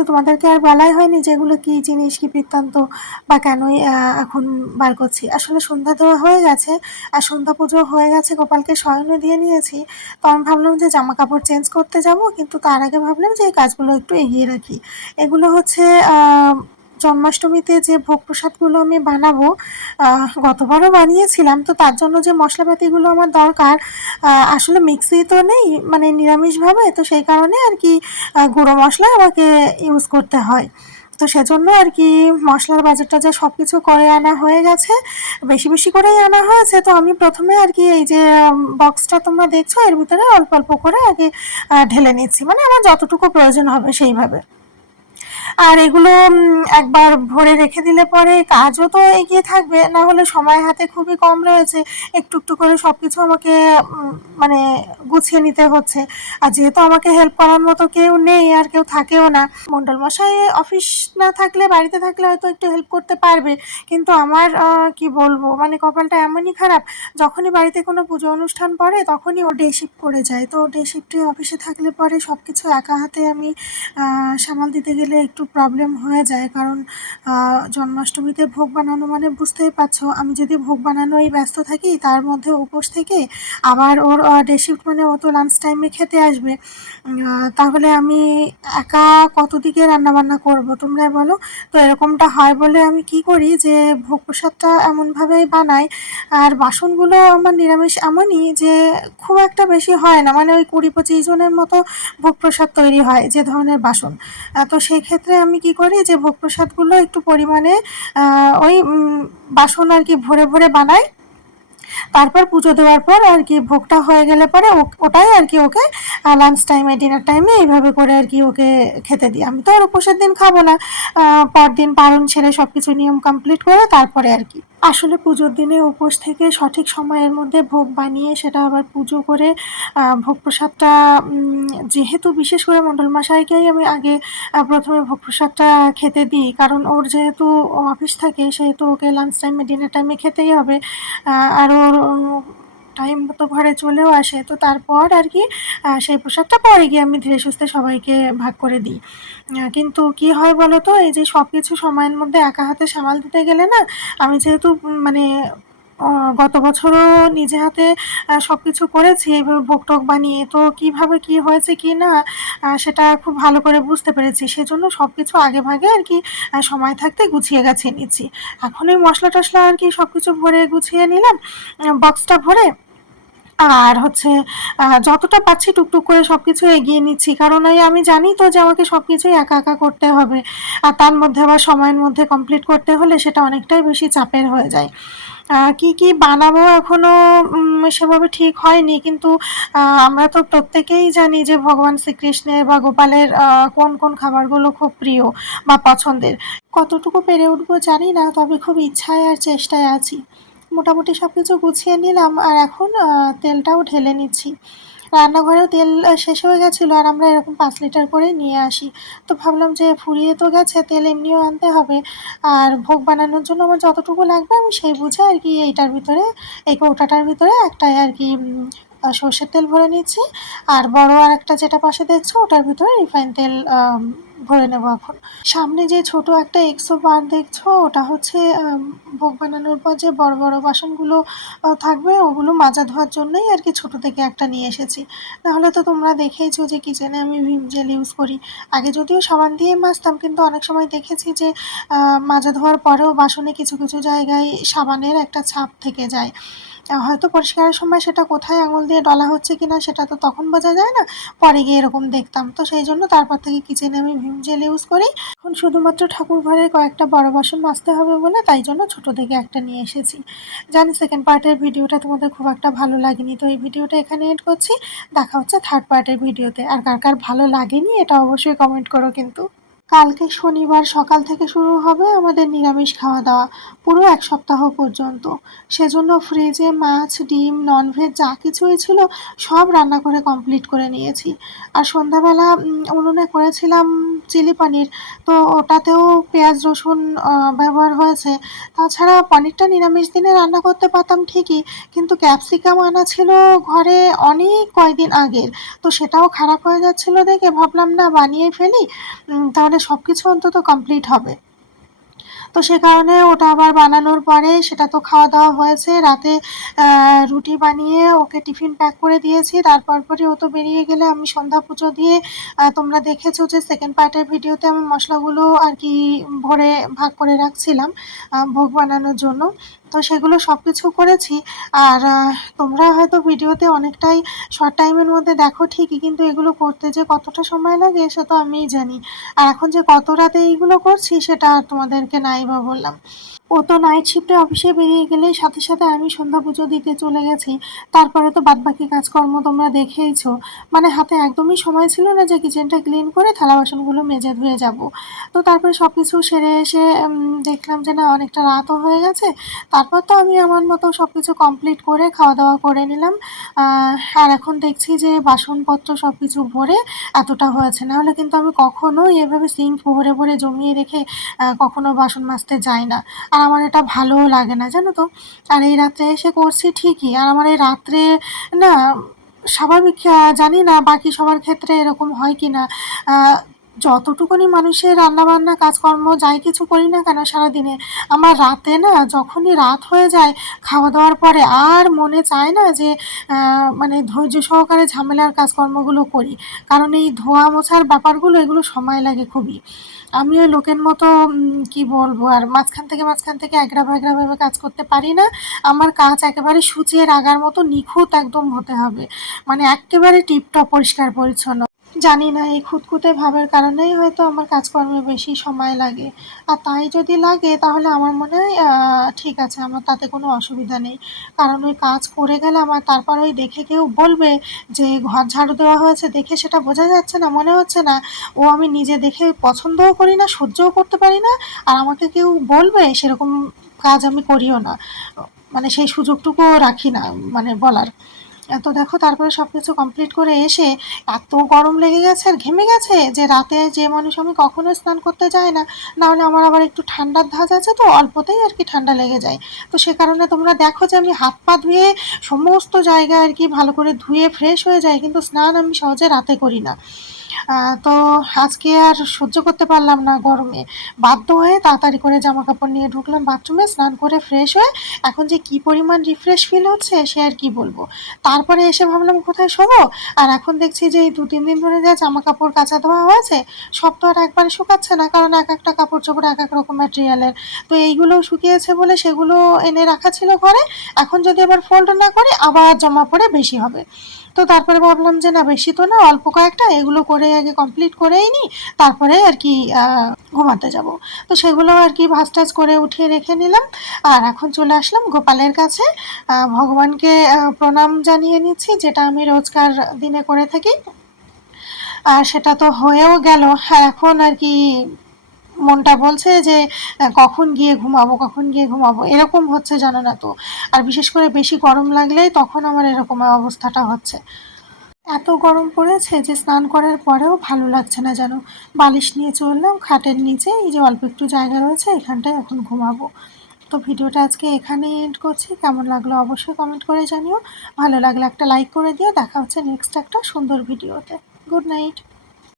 তো তোমাদেরকে আর বলাই হয়নি যে এগুলো কী জিনিস, কী বৃত্তান্ত বা কেনই এখন বার করছি। আসলে সন্ধ্যা দেওয়া হয়ে গেছে আর সন্ধ্যা পুজো হয়ে গেছে, গোপালকে শয়নও দিয়ে নিয়েছি। তো আমি ভাবলাম যে জামা কাপড় চেঞ্জ করতে যাব, কিন্তু তার আগে ভাবলাম যে এই কাজগুলো একটু এগিয়ে রাখি। এগুলো হচ্ছে জন্মাষ্টমীতে যে ভোগ প্রসাদগুলো আমি বানাবো, গতবারও বানিয়েছিলাম, তো তার জন্য যে মশলাপাতিগুলো আমার দরকার, আসলে মিক্সি তো নেই মানে নিরামিষভাবে, তো সেই কারণে আর কি গুঁড়ো মশলা আমাকে ইউজ করতে হয়। তো সেজন্য আর কি মশলার বাজার টাজার সব কিছু করে আনা হয়ে গেছে, বেশি বেশি করেই আনা হয়েছে। তো আমি প্রথমে আর কি এই যে বক্সটা তোমরা দেখছো এর ভিতরে অল্প অল্প করে আগে ঢেলে নিচ্ছি, মানে আমার যতটুকু প্রয়োজন হবে সেইভাবে। আর এগুলো একবার ভরে রেখে দিলে পরে কাজও তো এগিয়ে থাকবে, না হলে সময় হাতে খুবই কম রয়েছে, একটু একটু করে সব কিছু আমাকে মানে গুছিয়ে নিতে হচ্ছে। আর যেহেতু আমাকে হেল্প করার মতো কেউ নেই আর কেউ থাকেও না, মণ্ডল মশাই অফিস না থাকলে বাড়িতে থাকলে হয়তো একটু হেল্প করতে পারবে, কিন্তু আমার কি বলবো মানে কপালটা এমনই খারাপ, যখনই বাড়িতে কোনো পুজো অনুষ্ঠান পড়ে তখনই ও ডে শিফট করে যায়। তো ডে শিফটে অফিসে থাকলে পরে সব কিছু একা হাতে আমি সামাল দিতে গেলে একটু প্রবলেম হয়ে যায়, কারণ জন্মাষ্টমীতে ভোগ বানানো মানে বুঝতেই পারছো, আমি যদি ভোগ বানানোই ব্যস্ত থাকি তার মধ্যে উপোস থেকে আবার ওর ডে শিফট মানে ও তো লাঞ্চ টাইমে খেতে আসবে, তাহলে আমি একা কত দিকে রান্নাবান্না করব তোমরাই বলো। তো এরকমটা হয় বলে আমি কি করি যে ভোগ প্রসাদটা এমনভাবেই বানাই, আর বাসনগুলো আমার নিরামিষ এমনই যে খুব একটা বেশি হয় না, মানে ওই 20-25 জনের মতো ভোগ প্রসাদ তৈরি হয় যে ধরনের বাসন। তো সেই ক্ষেত্রে আমি কি করি যে ভোগ প্রসাদগুলো একটু পরিমাণে ওই বাসন আর কি ভরে ভরে বানাই, তারপর পুজো দেওয়ার পর আর কি ভোগটা হয়ে গেলে পরে ওটাই আর কি ওকে লাঞ্চ টাইমে ডিনার টাইমে এইভাবে করে আর কি ওকে খেতে দিই। আমি তো আর উপোসের দিন খাবো না, পরদিন পালন ছেড়ে সব কিছু নিয়ম কমপ্লিট করে তারপরে আর কি। আসলে পুজোর দিনে উপোস থেকে সঠিক সময়ের মধ্যে ভোগ বানিয়ে সেটা আবার পুজো করে ভোগ প্রসাদটা যেহেতু বিশেষ করে মণ্ডলমশাইকেই আমি আগে প্রথমে ভোগ প্রসাদটা খেতে দিই, কারণ ওর যেহেতু অফিস থাকে সেহেতু ওকে লাঞ্চ টাইমে ডিনার টাইমে খেতেই হবে, আর ওর টাইম মতো ঘরে চলেও আসে, তো তারপর আর কি সেই প্রসাদটা পরে গিয়ে আমি ধীরে সুস্থে সবাইকে ভাগ করে দিই। কিন্তু কি হয় বলো তো, এই যে সব কিছু সময়ের মধ্যে একা হাতে সামাল দিতে গেলে না, আমি যেহেতু মানে গত বছরও নিজে হাতে সব কিছু করেছি এইভাবে ভোগ টোগ বানিয়ে, তো কীভাবে কী হয়েছে কি না সেটা খুব ভালো করে বুঝতে পেরেছি, সেজন্য সব কিছু আগে ভাগে আর কি সময় থাকতে গুছিয়ে গাছিয়ে নিচ্ছি। এখন ওই মশলা টশলা আর কি সব কিছু ভরে গুছিয়ে নিলাম বক্সটা ভরে, আর হচ্ছে যতটা পারছি টুকটুক করে সব কিছু এগিয়ে নিচ্ছি, কারণ ওই আমি জানি তো যে আমাকে সব কিছুই একা একা করতে হবে, আর তার মধ্যে আবার সময়ের মধ্যে কমপ্লিট করতে হলে সেটা অনেকটাই বেশি চাপের হয়ে যায়। কি কি বানাবো এখনো সেভাবে ঠিক হয়নি, কিন্তু আমরা তো প্রত্যেকেই জানি যে ভগবান শ্রীকৃষ্ণের বা গোপালের কোন কোন খাবারগুলো খুব প্রিয় বা পছন্দের। কতটুকু পেরে উঠবো জানি না, তবে খুব ইচ্ছায় আর চেষ্টায় আছি। মোটামুটি সব কিছু গুছিয়ে নিলাম, আর এখন তেলটাও ঢেলে নিচ্ছি। রান্নাঘরেও তেল শেষ হয়ে গেছিলো, আর আমরা এরকম 5 লিটার করেই নিয়ে আসি। তো ভাবলাম যে ফুরিয়ে তো গেছে, তেল এমনিও আনতে হবে, আর ভোগ বানানোর জন্য আমার যতটুকু লাগবে আমি সেই বুঝে আর কি এইটার ভিতরে, এই কৌটাটার ভিতরে একটায় আর কি সর্ষের তেল ভরে নিচ্ছি, আর বড় আরেকটা যেটা পাশে দেখছো ওটার ভিতরে রিফাইন তেল ভরে নেব এখন। সামনে যে ছোট একটা এক্সো বার দেখছো ওটা হচ্ছে ভোগ বানানোর পর যে বড় বড় বাসনগুলো থাকবে ওগুলো মাজা ধোয়ার জন্যই আর কি ছোট থেকে একটা নিয়ে এসেছি। নাহলে তো তোমরা দেখেইছো যে কিচেনে আমি ভিম জেল ইউজ করি। আগে যদিও সাবান দিয়ে মাজতাম, কিন্তু অনেক সময় দেখেছি যে মাজা ধোয়ার পরেও বাসনে কিছু কিছু জায়গায় সাবানের একটা ছাপ থেকে যায়। হয়তো পরিষ্কারের সময় সেটা কোথায় আঙুল দিয়ে ডলা হচ্ছে কিনা সেটা তো তখন বোঝা যায় না, পরে গিয়ে এরকম দেখতাম। তো সেই জন্য তারপর থেকে কিচেনে আমি ভিম জেল ইউজ করি। এখন শুধুমাত্র ঠাকুর ঘরে কয়েকটা বড় বাসন মাজতে হবে বলে তাই জন্য ছোট থেকে একটা নিয়ে এসেছি। জানি সেকেন্ড পার্টের ভিডিওটা তোমাদের খুব একটা ভালো লাগেনি, তো এই ভিডিওটা এখানে এন্ড করছি। দেখা হচ্ছে থার্ড পার্টের ভিডিওতে। আর কার কার ভালো লাগেনি এটা অবশ্যই কমেন্ট করো কিন্তু। কালকে শনিবার সকাল থেকে শুরু হবে আমাদের নিরামিষ খাওয়া দাওয়া পুরো 1 সপ্তাহ পর্যন্ত। সেজন্য ফ্রিজে মাছ, ডিম, ননভেজ যা কিছুই ছিল সব রান্না করে কমপ্লিট করে নিয়েছি। আর সন্ধ্যাবেলা উনুনে করেছিলাম চিলি পনির, তো ওটাতেও পেঁয়াজ রসুন ব্যবহার হয়েছে। তাছাড়া পনিরটা নিরামিষ দিনে রান্না করতে পারতাম ঠিকই, কিন্তু ক্যাপসিকাম আনা ছিল ঘরে অনেক কয়দিন আগের, তো সেটাও খারাপ হয়ে যাচ্ছিল দেখে ভাবলাম না বানিয়ে ফেলি, তাহলে সব কিছু অন্তত কমপ্লিট হবে। তো সে কারণে ওটা আবার বানানোর পরে সেটা তো খাওয়া দাওয়া হয়েছে। রাতে রুটি বানিয়ে ওকে টিফিন প্যাক করে দিয়েছি। তারপর পরই ও তো বেরিয়ে গেলে আমি সন্ধ্যা পুজো দিয়ে তোমরা দেখেছো যে সেকেন্ড পার্টের ভিডিওতে আমি মশলাগুলো আর কি ভরে ভাগ করে রাখছিলাম ভোগ বানানোর জন্য। তো সেগুলো সব কিছু করেছি। আর তোমরা হয়তো ভিডিওতে অনেকটাই শর্ট টাইমের মধ্যে দেখো ঠিকই, কিন্তু এগুলো করতে যে কতটা সময় লাগে সে তো আমিই জানি। আর এখন যে কত রাতে এইগুলো করছি সেটা আর তোমাদেরকে নাই বা বললাম। ও তো নাইট শিফটে অফিসে বেরিয়ে গেলেই সাথে সাথে আমি সন্ধ্যা পুজো দিতে চলে গেছি। তারপরে তো বাদবাকি কাজকর্ম তোমরা দেখেইছো। মানে হাতে একদমই সময় ছিল না যে কিচেনটা ক্লিন করে থালা বাসনগুলো মেজে ধুয়ে যাব। তো তারপরে সব কিছু সেরে এসে দেখলাম যে না অনেকটা রাতও হয়ে গেছে। তারপর তো আমি আমার মতো সব কিছু কমপ্লিট করে খাওয়া দাওয়া করে নিলাম। আর এখন দেখছি যে বাসনপত্র সব কিছু ভরে এতটা হয়েছে, নাহলে কিন্তু আমি কখনোই এভাবে সিঙ্ক ভরে ভরে জমিয়ে রেখে কখনো বাসন মাজতে যাই না। আর আমার এটা ভালোও লাগে না, জানো তো। আর এই রাত্রে এসে করছি ঠিকই, আর আমার এই রাত্রে না স্বাভাবিক জানি না বাকি সবার ক্ষেত্রে এরকম হয় কি না। যতটুকুনি মানুষের রান্নাবান্না কাজকর্ম যাই কিছু করি না কেন সারাদিনে, আমার রাতে না যখনই রাত হয়ে যায় খাওয়া দাওয়ার পরে আর মনে চায় না যে মানে ধৈর্য সহকারে ঝামেলার কাজকর্মগুলো করি। কারণ এই ধোয়া মোছার ব্যাপারগুলো এগুলো সময় লাগে খুবই। আমি ওই লোকের মতো কি বলবো আর মাঝখান থেকে এগড়া ভেগড়াভাবে কাজ করতে পারি না। আমার কাজ একেবারে সূচের আগার মতো নিখুঁত একদম হতে হবে, মানে এক্কেবারে টিপটপ পরিষ্কার পরিচ্ছন্ন। জানি না এই খুঁতখুঁতে ভাবের কারণেই হয়তো আমার কাজকর্মে বেশি সময় লাগে। আর তাই যদি লাগে তাহলে আমার মনে হয় ঠিক আছে, আমার তাতে কোনো অসুবিধা নেই। কারণ ওই কাজ করে গেলে আমার তারপর ওই দেখে কেউ বলবে যে ঘর ঝাড়ু দেওয়া হয়েছে দেখে সেটা বোঝা যাচ্ছে না, মনে হচ্ছে না ও আমি নিজে দেখে পছন্দও করি না, সহ্যও করতে পারি না। আর আমাকে কেউ বলবে সেরকম কাজ আমি করিও না, মানে সেই সুযোগটুকুও রাখি না মানে বলার। তো দেখো তারপরে সব কিছু কমপ্লিট করে এসে এত গরম লেগে গেছে আর ঘেমে গেছে যে রাতে যে মানুষ আমি কখনো স্নান করতে যাই না। নাহলে আমার আবার একটু ঠান্ডার ধাঁচ আছে, তো অল্পতেই আর কি ঠান্ডা লেগে যায়। তো সে কারণে তোমরা দেখো যে আমি হাত পা ধুয়ে সমস্ত জায়গায় আর কি ভালো করে ধুয়ে ফ্রেশ হয়ে যায়, কিন্তু স্নান আমি সহজে রাতে করি না। তো আজকে আর সহ্য করতে পারলাম না গরমে, বাধ্য হয়ে তাড়াতাড়ি করে জামা কাপড় নিয়ে ঢুকলাম বাথরুমে, স্নান করে ফ্রেশ হয়ে এখন যে কি পরিমাণ রিফ্রেশ ফিল হচ্ছে সে আর কি বলবো। তারপরে এসে ভাবলাম কোথায় শোবো, আর এখন দেখছি যে এই 2-3 দিন ধরে যা জামা কাপড় কাচা ধোয়া হয়েছে সব তো আর একবারে শুকাচ্ছে না, কারণ এক একটা কাপড় চোপড় এক এক রকম ম্যাটেরিয়ালের। তো এইগুলোও শুকিয়েছে বলে সেগুলো এনে রাখা ছিল ঘরে, এখন যদি আবার ফোল্ড না করি আবার জমা পড়ে বেশি হবে। তো তারপরে ভাবলাম যে না বেশি তো না, অল্প কয়েকটা এগুলো করে আগে কমপ্লিট করেই নিই, তারপরে আর কি ঘুমাতে যাব। তো সেগুলো আর কি ভাঁজ টাজ করে উঠিয়ে রেখে নিলাম। আর এখন চলে আসলাম গোপালের কাছে, ভগবানকে প্রণাম জানিয়ে নিচ্ছি, যেটা আমি রোজকার দিনে করে থাকি। আর সেটা তো হয়েও গেল, এখন আর কি মনটা বলছে যে কখন গিয়ে ঘুমাবো এরকম হচ্ছে, জানো না তো। আর বিশেষ করে বেশি গরম লাগলেই তখন আমার এরকম অবস্থাটা হচ্ছে। এত গরম পড়েছে যে স্নান করার পরেও ভালো লাগছে না যেন। বালিশ নিয়ে চললাম খাটের নিচে, এই যে অল্প একটু জায়গা রয়েছে এখানটায় এখন ঘুমাবো। তো ভিডিওটা আজকে এখানেই এন্ড করছি। কেমন লাগলো অবশ্যই কমেন্ট করে জানিও। ভালো লাগলে একটা লাইক করে দিও। দেখা হচ্ছে নেক্সট একটা সুন্দর ভিডিওতে। Good night.